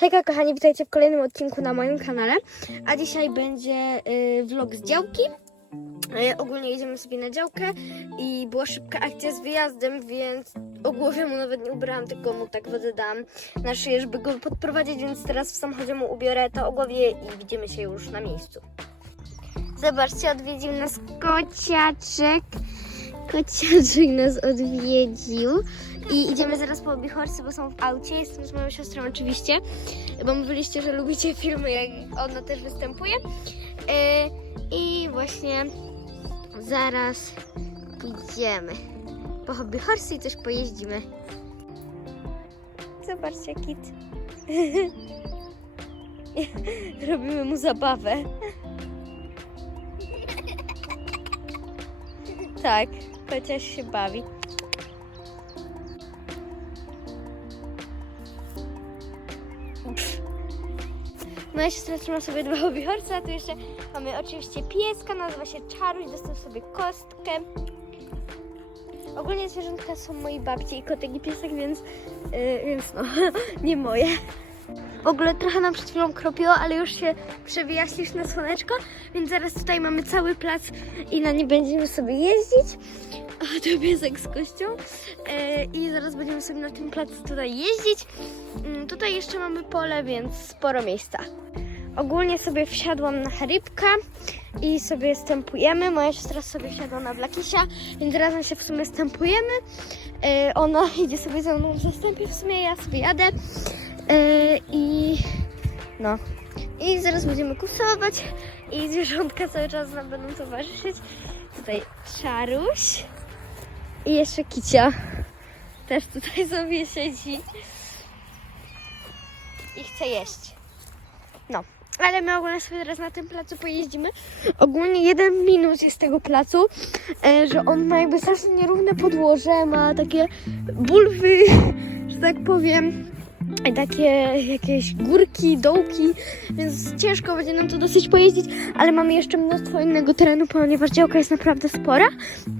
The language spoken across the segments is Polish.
Hejka kochani, witajcie w kolejnym odcinku na moim kanale. A dzisiaj będzie y, vlog z działki. Y, ogólnie jedziemy sobie na działkę i była szybka akcja z wyjazdem, więc o głowie mu nawet nie ubrałam, tylko mu tak wodę dam na szyję, żeby go podprowadzić, więc teraz w samochodzie mu ubiorę to o głowie i widzimy się już na miejscu. Zobaczcie, odwiedził nas kociaczek. Kociaczek nas odwiedził. I idziemy zaraz po Bichorsy, bo są w aucie. Jestem z moją siostrą oczywiście, bo mówiliście, że lubicie filmy, jak ona też występuje. E, I właśnie zaraz idziemy po Hobby Horsey i też pojeździmy. Zobaczcie, Kit. Robimy mu zabawę. Tak, chociaż się bawi. Moja siostra trzyma sobie dwa hobbyhorse, a tu jeszcze mamy oczywiście pieska, nazywa się Czaruś, dostał sobie kostkę. Ogólnie zwierzątka są mojej babci i kotek i piesek, więc, yy, więc no, nie moje. W ogóle trochę nam przed chwilą kropiło, ale już się przewija śliczne słoneczko, więc zaraz tutaj mamy cały plac i na nie będziemy sobie jeździć. A to piesek z kością. E, I zaraz będziemy sobie na tym placu tutaj jeździć. Mm, Tutaj jeszcze mamy pole, więc sporo miejsca. Ogólnie sobie wsiadłam na rybka i sobie stępujemy. Moja siostra sobie wsiadła na Blakisia, więc razem się w sumie stępujemy. E, Ona idzie sobie ze mną w zastępie, w sumie ja sobie jadę. E, I no. I zaraz będziemy kusować i zwierzątka cały czas nam będą towarzyszyć. Tutaj Czaruś i jeszcze Kicia. Też tutaj sobie siedzi i chce jeść. No, ale my ogólnie sobie teraz na tym placu pojeździmy. Ogólnie jeden minus jest tego placu, e, że on ma jakby strasznie nierówne podłoże, ma takie bulwy, że tak powiem, i takie jakieś górki, dołki, więc ciężko będzie nam to dosyć pojeździć, ale mamy jeszcze mnóstwo innego terenu, ponieważ działka jest naprawdę spora,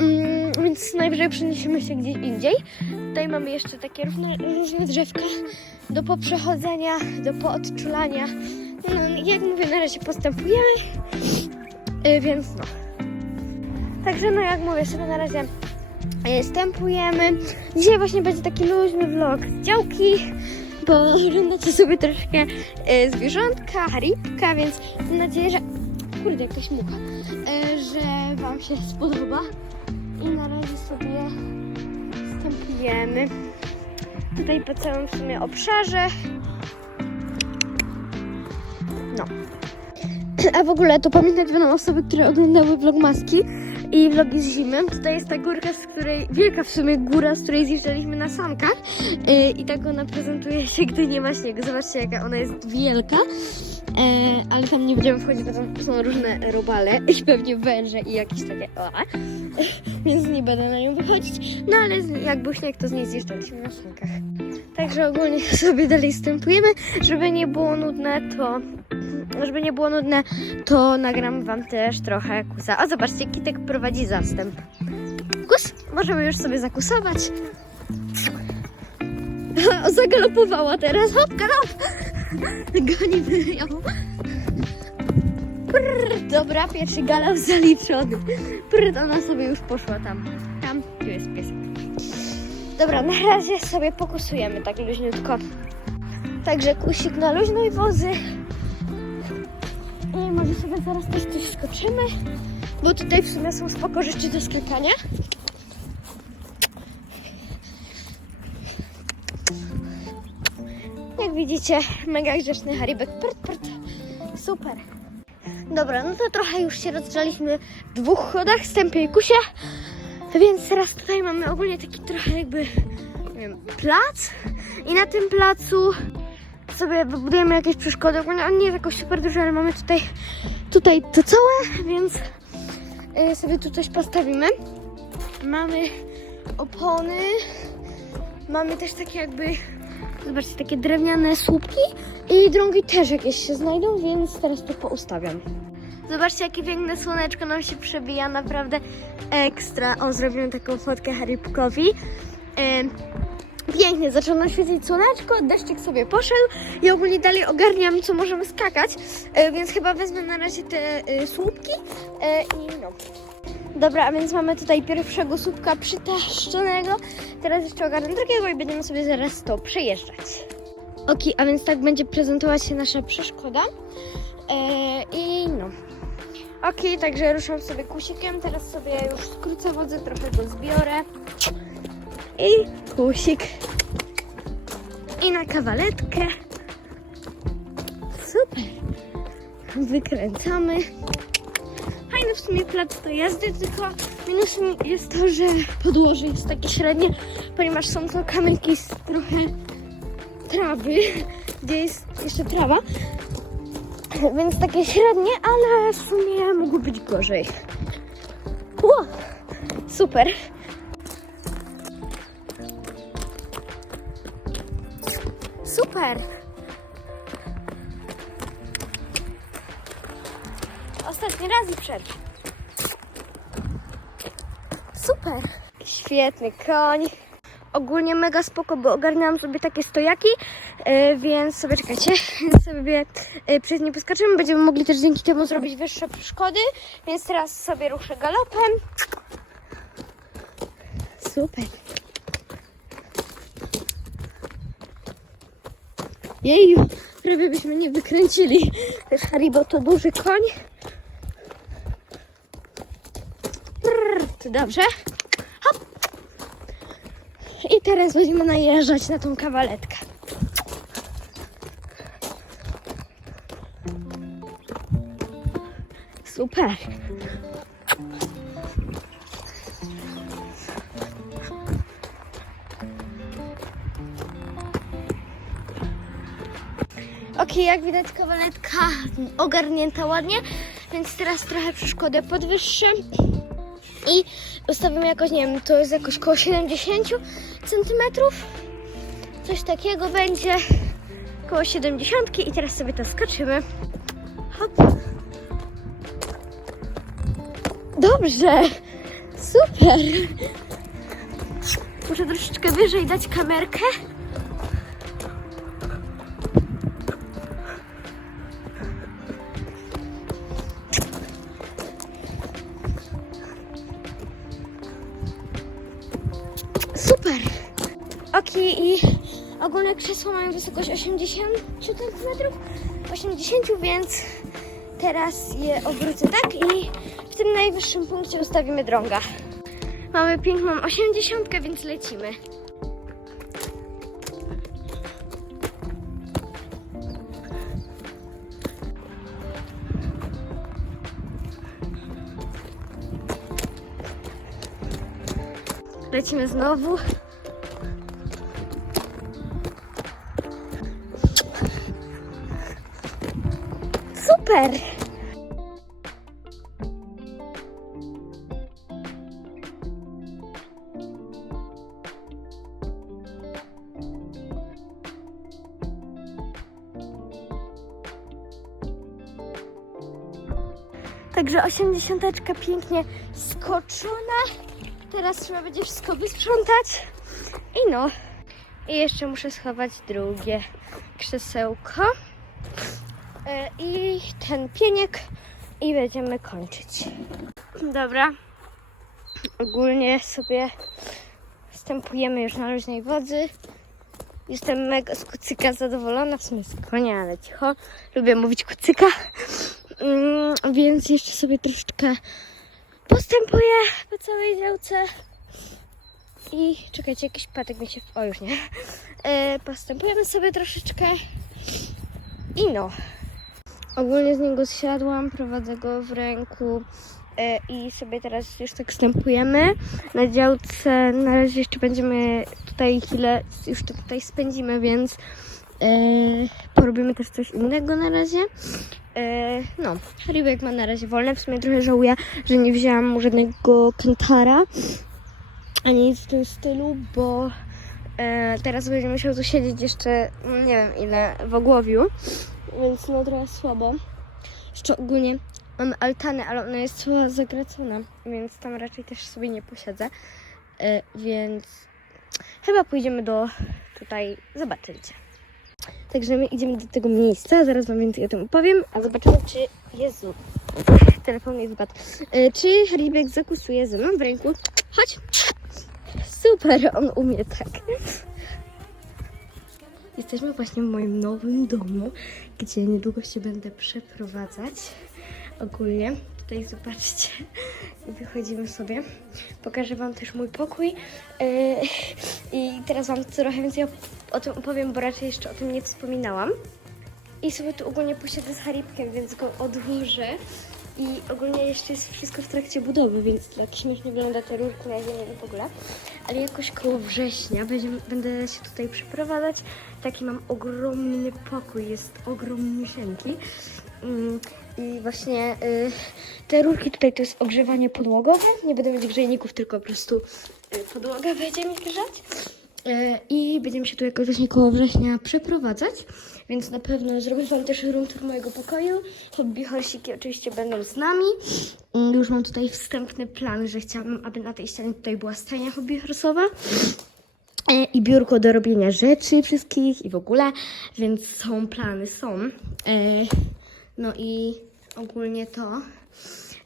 mm, więc najwyżej przeniesiemy się gdzieś indziej. Tutaj mamy jeszcze takie różne, różne drzewka do poprzechodzenia, do poodczulania. No, jak mówię, na razie postępujemy, yy, więc no. Także no jak mówię, sobie na razie yy, stępujemy. Dzisiaj właśnie będzie taki luźny vlog z działki, bo oglądacie sobie troszkę yy, zwierzątka, rybka, więc mam nadzieję, że... Kurde, jakaś mucha. Yy, że Wam się spodoba. I na razie sobie stępujemy tutaj po całym w sumie obszarze. No. A w ogóle to pamiętać będą osoby, które oglądały vlogmaski i vlogi z zimy. Tutaj jest ta górka, z której, wielka w sumie góra, z której zjeżdżaliśmy na sankach yy, i tak ona prezentuje się, gdy nie ma śniegu. Zobaczcie, jaka ona jest wielka. E, ale tam nie będziemy wchodzić, bo tam są różne robale i pewnie węże i jakieś takie o, więc nie będę na nią wychodzić. No ale jak był śnieg, to z niej zjeżdżaliśmy na sankach. Także ogólnie sobie dalej stępujemy, żeby nie było nudne, to żeby nie było nudne, to nagram wam też trochę kusa. O, zobaczcie, Kitek prowadzi zastęp. Kus, możemy już sobie zakusować. Zagalopowała teraz, hop, galop! Gonimy ją. Prr, dobra, pierwszy galop zaliczony. Prr, ona sobie już poszła tam. Tam, tu jest piesek. Dobra, na razie sobie pokusujemy tak luźniutko. Także kusik na luźnej wozy. I może sobie zaraz też coś skoczymy, bo tutaj w sumie są spoko rzeczy do skakania. Widzicie, mega grzeczny Haribek. Super. Dobra, no to trochę już się rozgrzaliśmy w dwóch chodach, stępie i kusie. Więc teraz tutaj mamy ogólnie taki trochę jakby, wiem, plac. I na tym placu sobie wybudujemy jakieś przeszkody. Ogólnie on nie jest jakoś super duży, ale mamy tutaj, tutaj to całe, więc y, sobie tu coś postawimy. Mamy opony, mamy też takie jakby, zobaczcie, takie drewniane słupki i drągi też jakieś się znajdą, więc teraz to poustawiam. Zobaczcie, jakie piękne słoneczko nam się przebija, naprawdę ekstra. O, zrobimy taką fotkę Harry Pookowi. Ym, Pięknie, zaczęło świecić słoneczko, deszczyk sobie poszedł i ogólnie dalej ogarniam, co możemy skakać, e, więc chyba wezmę na razie te e, słupki e, i no. Dobra, a więc mamy tutaj pierwszego słupka przytaszczonego, teraz jeszcze ogarnę drugiego i będziemy sobie zaraz to przejeżdżać. Ok, a więc tak będzie prezentować się nasza przeszkoda e, i no. Ok, także ruszam sobie kusikiem, teraz sobie już skrócę wodę, trochę go zbiorę i kusik i na kawaletkę. Super. Wykręcamy. Sumie plac do jazdy, tylko minusem jest to, że podłoże jest takie średnie, ponieważ są to kamyki z trochę trawy, gdzie jest jeszcze trawa. Więc takie średnie, ale w sumie mogło być gorzej. Ło, super. Super. Ostatni raz i przed. Super. Świetny koń. Ogólnie mega spoko, bo ogarnęłam sobie takie stojaki, e, więc sobie czekajcie, sobie e, przez nie poskaczymy. Będziemy mogli też dzięki temu zrobić wyższe przeszkody, więc teraz sobie ruszę galopem. Super. Jeju, prawie byśmy nie wykręcili. Też Haribo to duży koń. Brrr, to dobrze. Teraz będziemy najeżdżać na tą kawaletkę. Super. Ok, jak widać kawaletka ogarnięta ładnie, więc teraz trochę przeszkodę podwyższę i ustawimy jakoś, nie wiem, to jest jakoś koło 70 centymetrów. Coś takiego będzie koło 70 i teraz sobie to skoczymy. Hop. Dobrze, super. Muszę troszeczkę wyżej dać kamerkę. Ok, i ogólne krzesła mają wysokość 80 cm, 80, więc teraz je obrócę tak i w tym najwyższym punkcie ustawimy drąga. Mamy piękną 80, więc lecimy. Lecimy znowu. Także osiemdziesiąteczka pięknie skoczona. Teraz trzeba będzie wszystko wysprzątać. I no. I jeszcze muszę schować drugie krzesełko. E, I ten pieniek. I będziemy kończyć. Dobra. Ogólnie sobie wstępujemy już na luźnej wodzy. Jestem mega z kucyka zadowolona, w sumie z konia, ale cicho. Lubię mówić kucyka. Mm, więc jeszcze sobie troszeczkę postępuję po całej działce. I czekajcie, jakiś patek mi się. O, już nie. E, postępujemy sobie troszeczkę. I no. Ogólnie z niego zsiadłam, prowadzę go w ręku. E, I sobie teraz już tak wstępujemy. Na działce na razie jeszcze będziemy tutaj chwilę już tutaj spędzimy, więc porobimy też coś innego na razie. E, no, Rybek ma na razie wolne. W sumie trochę żałuję, że nie wzięłam mu żadnego kantara ani nic w tym stylu, bo e, teraz będzie musiał tu siedzieć jeszcze no nie wiem ile w ogłowiu, więc no trochę słabo. Jeszcze ogólnie mamy altanę, ale ona jest cała zagracona, więc tam raczej też sobie nie posiedzę, e, więc chyba pójdziemy do tutaj, zobaczycie. Także my idziemy do tego miejsca, zaraz wam więcej o tym opowiem, a zobaczymy czy, Jezu, telefon mi wypadł, E, czy Haribek zakusuje ze mną w ręku. Chodź! Super, on umie tak. Jesteśmy właśnie w moim nowym domu, gdzie niedługo się będę przeprowadzać. Ogólnie tutaj zobaczcie, wychodzimy sobie. Pokażę Wam też mój pokój. Yy, I teraz Wam trochę więcej o, tym opowiem, bo raczej jeszcze o tym nie wspominałam. I sobie tu ogólnie posiedzę z Haribkiem, więc go odłożę. I ogólnie jeszcze jest wszystko w trakcie budowy, więc tak śmiesznie wygląda te rurki na ziemi w ogóle. Ale jakoś koło września będziemy, będę się tutaj przeprowadzać. Taki mam ogromny pokój, jest ogromnisieńki. Mm, I właśnie y, te rurki tutaj to jest ogrzewanie podłogowe. Nie będę mieć grzejników, tylko po prostu y, podłoga będzie mi grzać. E, I będziemy się tu jakoś właśnie koło września przeprowadzać, więc na pewno zrobię Wam też room tour mojego pokoju. Hobby horsiki oczywiście będą z nami. Mm, Już mam tutaj wstępny plan, że chciałabym, aby na tej ścianie tutaj była stajnia hobby horsowa. E, I biurko do robienia rzeczy wszystkich i w ogóle, więc są plany, są. E, No i ogólnie to.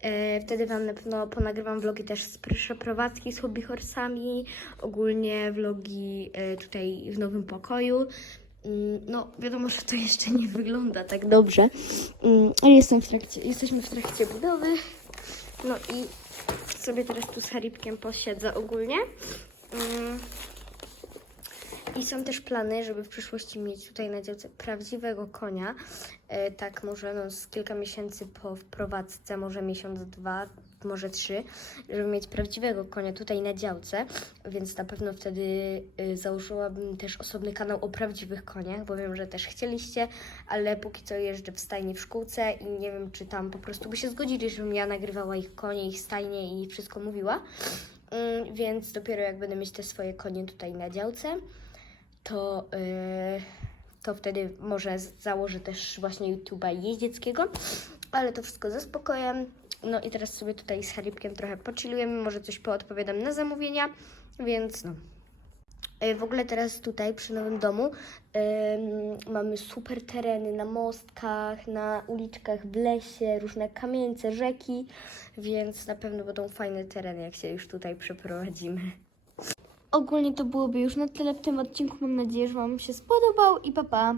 E, Wtedy Wam na pewno ponagrywam vlogi też z przeprowadzki z hobby horsami, ogólnie vlogi tutaj w nowym pokoju. Mm, No, wiadomo, że to jeszcze nie wygląda tak dobrze, Mm, ale jestem w trakcie, jesteśmy w trakcie budowy. No i sobie teraz tu z Haribkiem posiedzę ogólnie. Mm. I są też plany, żeby w przyszłości mieć tutaj na działce prawdziwego konia. E, tak może no, z kilka miesięcy po wprowadzce, może miesiąc, dwa, może trzy, żeby mieć prawdziwego konia tutaj na działce, więc na pewno wtedy y, założyłabym też osobny kanał o prawdziwych koniach, bo wiem, że też chcieliście, ale póki co jeżdżę w stajni w szkółce i nie wiem, czy tam po prostu by się zgodzili, żebym ja nagrywała ich konie, ich stajnie i wszystko mówiła. Mm, Więc dopiero jak będę mieć te swoje konie tutaj na działce, to, yy, to wtedy może założę też właśnie YouTube'a jeździeckiego, ale to wszystko ze spokojem. No i teraz sobie tutaj z Haribkiem trochę pochillujemy, może coś poodpowiadam na zamówienia, więc no. Yy, W ogóle teraz tutaj przy nowym domu ym, mamy super tereny na mostkach, na uliczkach w lesie, różne kamieńce, rzeki, więc na pewno będą fajne tereny, jak się już tutaj przeprowadzimy. Ogólnie to byłoby już na tyle w tym odcinku. Mam nadzieję, że Wam się spodobał i pa pa!